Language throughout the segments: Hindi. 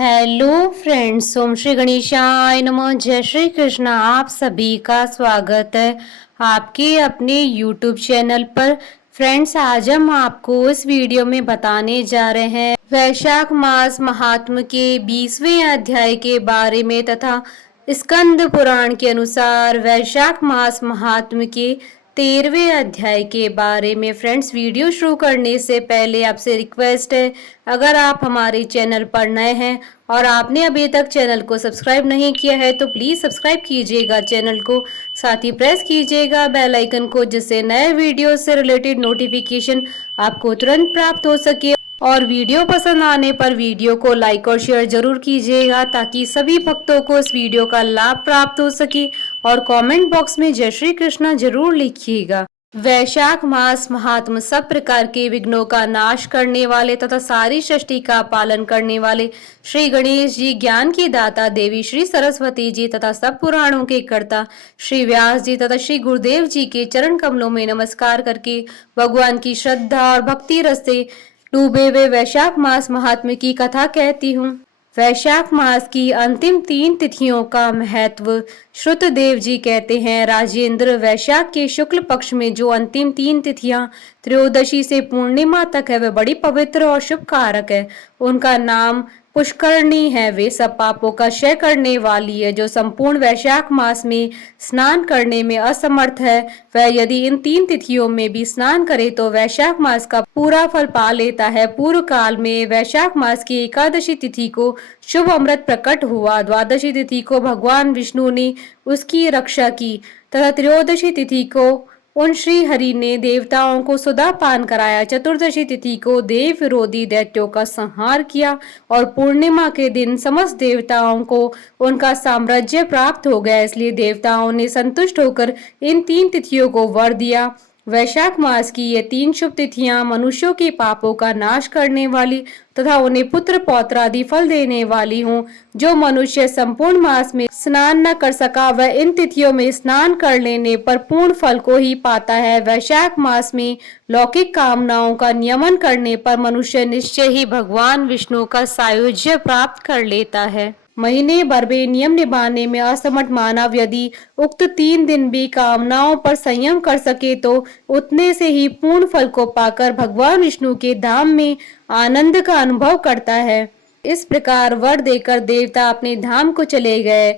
हेलो फ्रेंड्स, ओम श्री गणेशाय नमः। जय श्री कृष्ण। आप सभी का स्वागत है आपके अपने यूट्यूब चैनल पर। फ्रेंड्स, आज हम आपको इस वीडियो में बताने जा रहे हैं वैशाख मास महात्म के 20वें अध्याय के बारे में तथा स्कंद पुराण के अनुसार वैशाख मास महात्म के 13वें अध्याय के बारे में। फ्रेंड्स, वीडियो शुरू करने से पहले आपसे रिक्वेस्ट है, अगर आप हमारे चैनल पर नए हैं और आपने अभी तक चैनल को सब्सक्राइब नहीं किया है तो प्लीज़ सब्सक्राइब कीजिएगा चैनल को, साथ ही प्रेस कीजिएगा बेल आइकन को, जिससे नए वीडियो से रिलेटेड नोटिफिकेशन आपको तुरंत प्राप्त हो सके। और वीडियो पसंद आने पर वीडियो को लाइक और शेयर जरूर कीजिएगा ताकि सभी भक्तों को इस वीडियो का लाभ प्राप्त हो सके। और कमेंट बॉक्स में जय श्री कृष्ण जरूर लिखिएगा। वैशाख मास महात्म सब प्रकार के विघ्नों का नाश करने वाले तथा सारी षष्ठी का पालन करने वाले श्री गणेश जी, ज्ञान की दाता देवी श्री सरस्वती जी तथा सब पुराणों के कर्ता श्री व्यास जी तथा श्री गुरुदेव जी के चरण कमलों में नमस्कार करके भगवान की श्रद्धा और भक्ति रस से डूबे हुए वैशाख मास महात्म्य की कथा कहती हूँ। वैशाख मास की अंतिम 3 तिथियों का महत्व श्रुतदेव जी कहते हैं। राजेंद्र, वैशाख के शुक्ल पक्ष में जो अंतिम 3 तिथियां त्रयोदशी से पूर्णिमा तक है वह बड़ी पवित्र और शुभ कारक है। उनका नाम पुष्करणी है। वे सब पापों का क्षय करने वाली है। जो संपूर्ण वैशाख मास में स्नान करने में असमर्थ है वह यदि इन 3 तिथियों में भी स्नान करे तो वैशाख मास का पूरा फल पा लेता है। पूर्व काल में वैशाख मास की एकादशी तिथि को शुभ अमृत प्रकट हुआ। द्वादशी तिथि को भगवान विष्णु ने उसकी रक्षा की तथा त्रयोदशी तिथि को उन श्री हरि ने देवताओं को सुधा पान कराया। चतुर्दशी तिथि को देव विरोधी दैत्यों का संहार किया और पूर्णिमा के दिन समस्त देवताओं को उनका साम्राज्य प्राप्त हो गया। इसलिए देवताओं ने संतुष्ट होकर इन 3 तिथियों को वर दिया। वैशाख मास की ये 3 शुभ तिथियां मनुष्यों के पापों का नाश करने वाली तथा उन्हें पुत्र पौत्र आदि फल देने वाली हों। जो मनुष्य संपूर्ण मास में स्नान न कर सका वह इन तिथियों में स्नान कर लेने पर पूर्ण फल को ही पाता है। वैशाख मास में लौकिक कामनाओं का नियमन करने पर मनुष्य निश्चय ही भगवान विष्णु का सायुज्य प्राप्त कर लेता है। महीने भर में नियम निभाने में असमर्थ मानव यदि उक्त 3 दिन भी कामनाओं पर संयम कर सके तो उतने से ही पूर्ण फल को पाकर भगवान विष्णु के धाम में आनंद का अनुभव करता है। इस प्रकार वर देकर देवता अपने धाम को चले गए।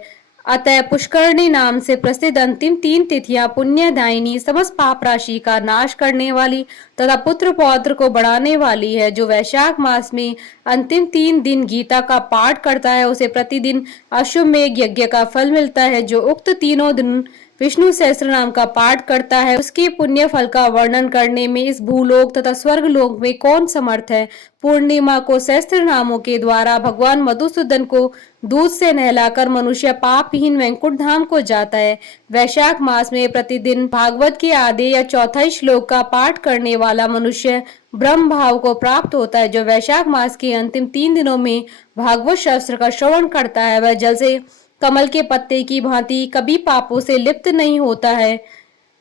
अतः पुष्करणी नाम से प्रसिद्ध अंतिम 3 तिथियां पुण्यदायिनी, समस्त पाप राशि का नाश करने वाली तथा पुत्र पौत्र को बढ़ाने वाली है। जो वैशाख मास में अंतिम 3 दिन गीता का पाठ करता है उसे प्रतिदिन अश्वमेध यज्ञ का फल मिलता है। जो उक्त तीनों दिन विष्णु सहस्त्र नाम का पाठ करता है उसके पुण्य फल का वर्णन करने में इस भूलोक तथा स्वर्ग लोक में कौन समर्थ है। पूर्णिमा को सहस्त्र नामों के द्वारा भगवान मधुसूदन को दूध से नहलाकर मनुष्य पापहीन वैकुंठ धाम को जाता है। वैशाख मास में प्रतिदिन भागवत के आधे या चौथाई श्लोक का पाठ करने वाला मनुष्य ब्रह्म भाव को प्राप्त होता है। जो वैशाख मास के अंतिम 3 दिनों में भागवत शास्त्र का श्रवण करता है वह जल से कमल के पत्ते की भांति कभी पापों से लिप्त नहीं होता है।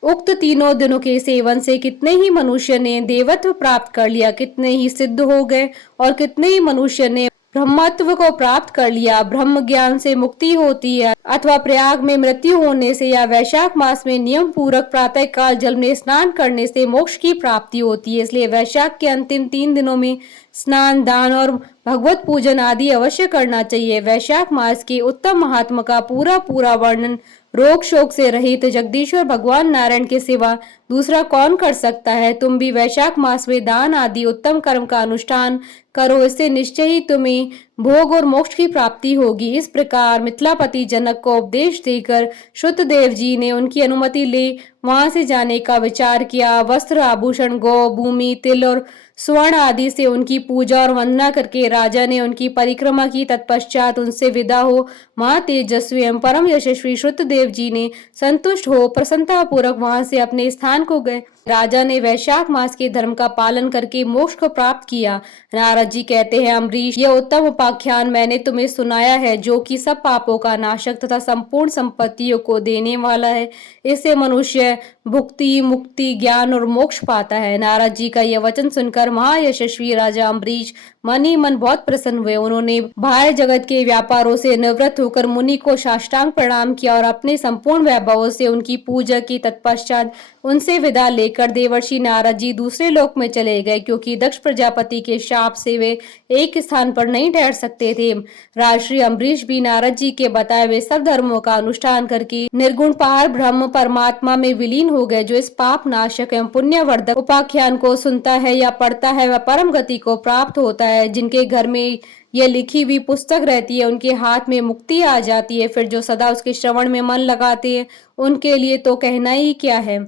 उक्त तीनों दिनों के सेवन से कितने ही मनुष्य ने देवत्व प्राप्त कर लिया, कितने ही सिद्ध हो गए और कितने ही मनुष्य ने ब्रह्मत्व को प्राप्त कर लिया। ब्रह्म ज्ञान से मुक्ति होती है अथवा प्रयाग में मृत्यु होने से या वैशाख मास में नियम पूर्वक प्रातः काल जल में स्नान करने से मोक्ष की प्राप्ति होती है। इसलिए वैशाख के अंतिम 3 दिनों में स्नान, दान और भगवत पूजन आदि अवश्य करना चाहिए। वैशाख मास के उत्तम महात्मा का पूरा वर्णन रोग शोक से रहित जगदीश्वर भगवान नारायण के सिवा दूसरा कौन कर सकता है। तुम भी वैशाख मास में दान आदि उत्तम कर्म का अनुष्ठान करो, इससे निश्चय ही तुम्हें भोग और मोक्ष की प्राप्ति होगी। इस प्रकार मिथिलापति जनक को उपदेश देकर श्रुतदेव जी ने उनकी अनुमति ले वहां से जाने का विचार किया। वस्त्र, आभूषण, गौ, भूमि, तिल और स्वर्ण आदि से उनकी पूजा और वंदना करके राजा ने उनकी परिक्रमा की। तत्पश्चात उनसे विदा हो महातेजस्वी एवं परम यशस्वी श्रुतदेव जी ने संतुष्ट हो प्रसन्नता पूर्वक वहां से अपने स्थान को गए। राजा ने वैशाख मास के धर्म का पालन करके मोक्ष को प्राप्त किया। नारद जी कहते हैं, अम्बरीश, यह उत्तम उपाख्यान मैंने तुम्हें सुनाया है, जो कि सब पापों का नाशक तथा संपूर्ण संपत्तियों को देने वाला है। इससे मनुष्य भुक्ति, मुक्ति, ज्ञान और मोक्ष पाता है। नारद जी का यह वचन सुनकर महायशस्वी राजा अम्बरीश मन ही मन बहुत प्रसन्न हुए। उन्होंने बाह्य जगत के व्यापारों से निवृत्त होकर मुनि को साष्टांग प्रणाम किया और अपने संपूर्ण वैभवों से उनकी पूजा की। तत्पश्चात उनसे विदा लेकर देवर्षि नारद जी दूसरे लोक में चले गए, क्योंकि दक्ष प्रजापति के शाप से वे एक स्थान पर नहीं ठहर सकते थे। राजश्री अम्बरीश भी नारद जी के बताए हुए सब धर्मों का अनुष्ठान करके निर्गुण पार ब्रह्म परमात्मा में विलीन हो गए। जो इस पाप नाशक एवं पुण्यवर्धक उपाख्यान को सुनता है या पढ़ता है वह परम गति को प्राप्त होता है। जिनके घर में यह लिखी हुई पुस्तक रहती है उनके हाथ में मुक्ति आ जाती है। फिर जो सदा उसके श्रवण में मन लगाते हैं उनके लिए तो कहना ही क्या है।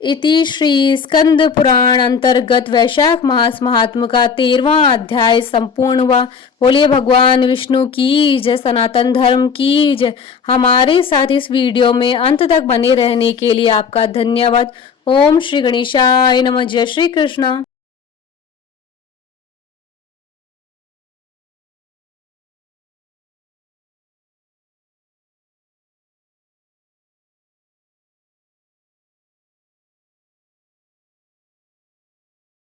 इति श्री स्कंद पुराण अंतर्गत वैशाख मास महात्म का 13वां अध्याय संपूर्ण हुआ। बोलिए भगवान विष्णु की जय, सनातन धर्म की जय। हमारे साथ इस वीडियो में अंत तक बने रहने के लिए आपका धन्यवाद। ओम श्री गणेशाय नमः। जय श्री कृष्ण।